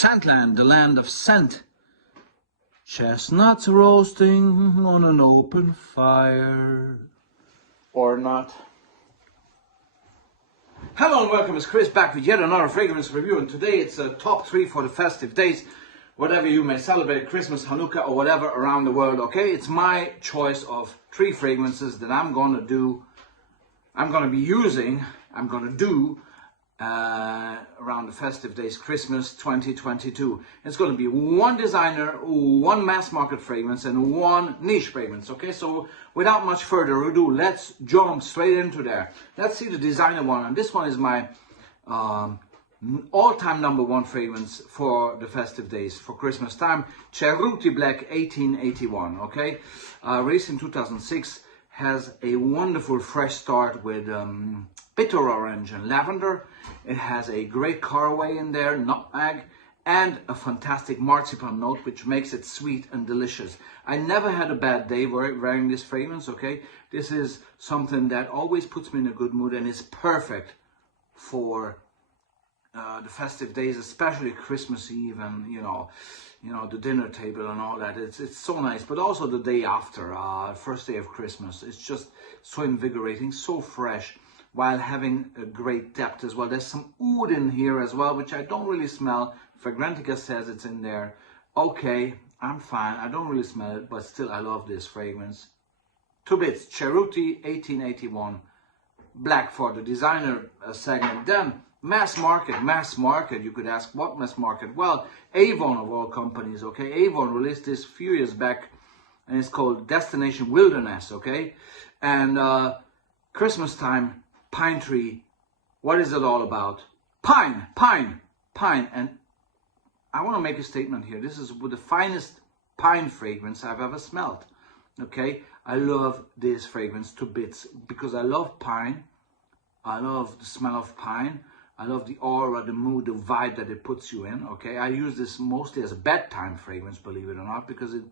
Scentland, the land of scent. Chestnuts roasting on an open fire. Or not. Hello and welcome, it's Chris back with yet another fragrance review, and today it's a top 3 for the festive days. Whatever you may celebrate, Christmas, Hanukkah or whatever around the world, okay? It's my choice of 3 fragrances that I'm gonna do around the festive days, Christmas 2022. It's going to be one designer, one mass market fragrance, and one niche fragrance. Okay, so without much further ado, let's jump straight into there. Let's see the designer one, and this one is my all-time #1 fragrance for the festive days, for Christmas time. Cerruti Black 1881. Okay, released in 2006, has a wonderful fresh start with bitter orange and lavender. It has a great caraway in there, nutmeg, and a fantastic marzipan note, which makes it sweet and delicious. I never had a bad day wearing this fragrance, okay? This is something that always puts me in a good mood and is perfect for the festive days, especially Christmas Eve and, you know, the dinner table and all that. It's so nice, but also the day after, first day of Christmas. It's just so invigorating, so fresh, while having a great depth as well. There's some oud in here as well, which I don't really smell. Fragrantica says it's in there. Okay, I'm fine. I don't really smell it, but still I love this fragrance. 2 bits, Cerruti 1881 Black for the designer segment. Then mass market, you could ask, what mass market? Well, Avon of all companies, okay? Avon released this a few years back, and it's called Destination Wilderness, okay? And Christmas time, pine tree. What is it all about? Pine. And I want to make a statement here. This is the finest pine fragrance I've ever smelled. Okay, I love this fragrance to bits because I love pine. I love the smell of pine. I love the aura, the mood, the vibe that it puts you in. Okay, I use this mostly as a bedtime fragrance, believe it or not, because it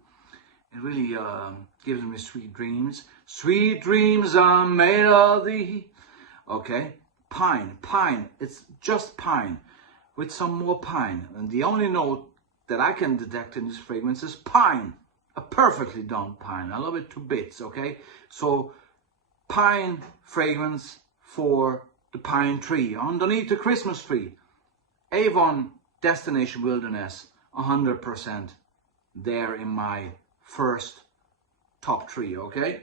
really gives me sweet dreams. Sweet dreams are made of thee. Okay, pine, it's just pine with some more pine, and the only note that I can detect in this fragrance is pine, a perfectly done pine. I love it to bits. Okay, so pine fragrance for the pine tree underneath the Christmas tree. Avon Destination Wilderness, 100% there in my first top 3. Okay,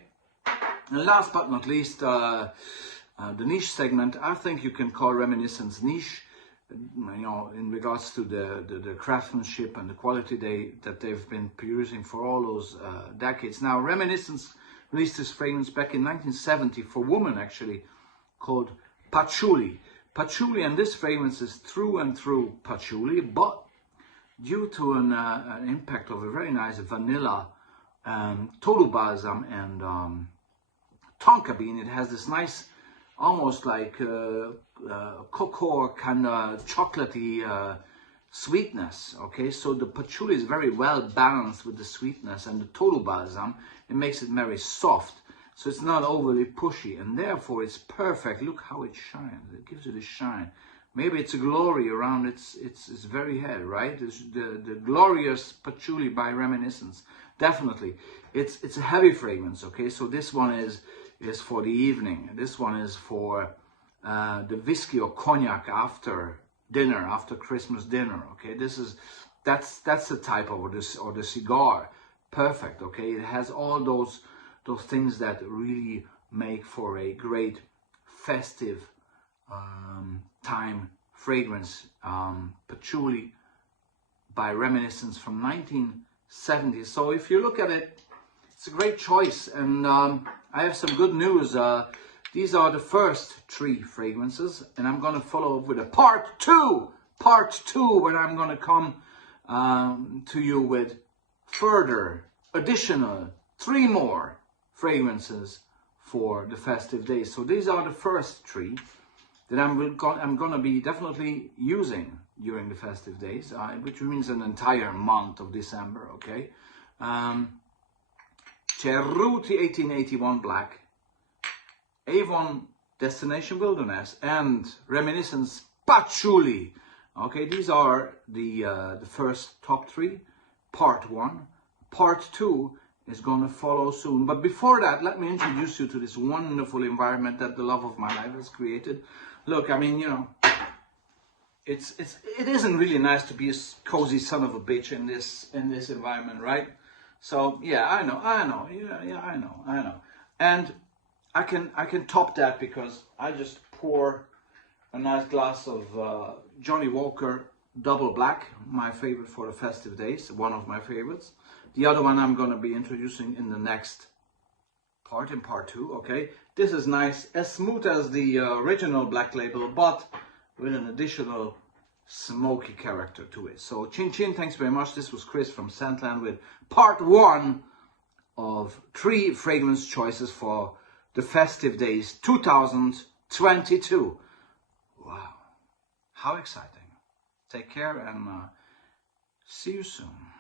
and last but not least, the niche segment. I think you can call Reminiscence niche, you know, in regards to the craftsmanship and the quality that they've been producing for all those decades. Now, Reminiscence released this fragrance back in 1970 for women, actually, called Patchouli. Patchouli, and this fragrance is through and through patchouli, but due to an impact of a very nice vanilla, total balsam, and tonka bean, it has this nice, almost like cocoa kind of chocolatey sweetness. Okay, so the patchouli is very well balanced with the sweetness, and the total balsam, it makes it very soft, so it's not overly pushy, and therefore it's perfect. Look how it shines. It gives it a shine. Maybe it's a glory around its very head, right? It's the glorious patchouli by Reminiscence. Definitely, it's a heavy fragrance. Okay, so this one is for the evening. This one is for the whiskey or cognac after dinner, after Christmas dinner. Okay, that's the type of, or the cigar. Perfect. Okay, it has all those things that really make for a great festive time fragrance. Patchouli by Reminiscence from 1970. So if you look at it, it's a great choice, and I have some good news. These are the first 3 fragrances, and I'm going to follow up with a part 2, where I'm going to come to you with further, additional 3 more fragrances for the festive days. So these are the first 3 that I'm going to be definitely using during the festive days, which means an entire month of December. Okay. Cerruti 1881 Black, Avon Destination Wilderness, and Reminiscence Patchouli Okay, these are the first top 3, part 1. Part 2 is going to follow soon. But before that, let me introduce you to this wonderful environment that the love of my life has created. Look, I mean, you know, it isn't really nice to be a cozy son of a bitch in this environment, right? So yeah, I know, yeah, I know. And I can top that because I just pour a nice glass of Johnny Walker Double Black, my favorite for the festive days, one of my favorites. The other one I'm going to be introducing in the next part, in part 2, okay? This is nice, as smooth as the original Black Label, but with an additional smoky character to it. So chin chin, thanks very much. This was Chris from Scentland with part 1 of 3 fragrance choices for the festive days 2022. Wow, how exciting. Take care and see you soon.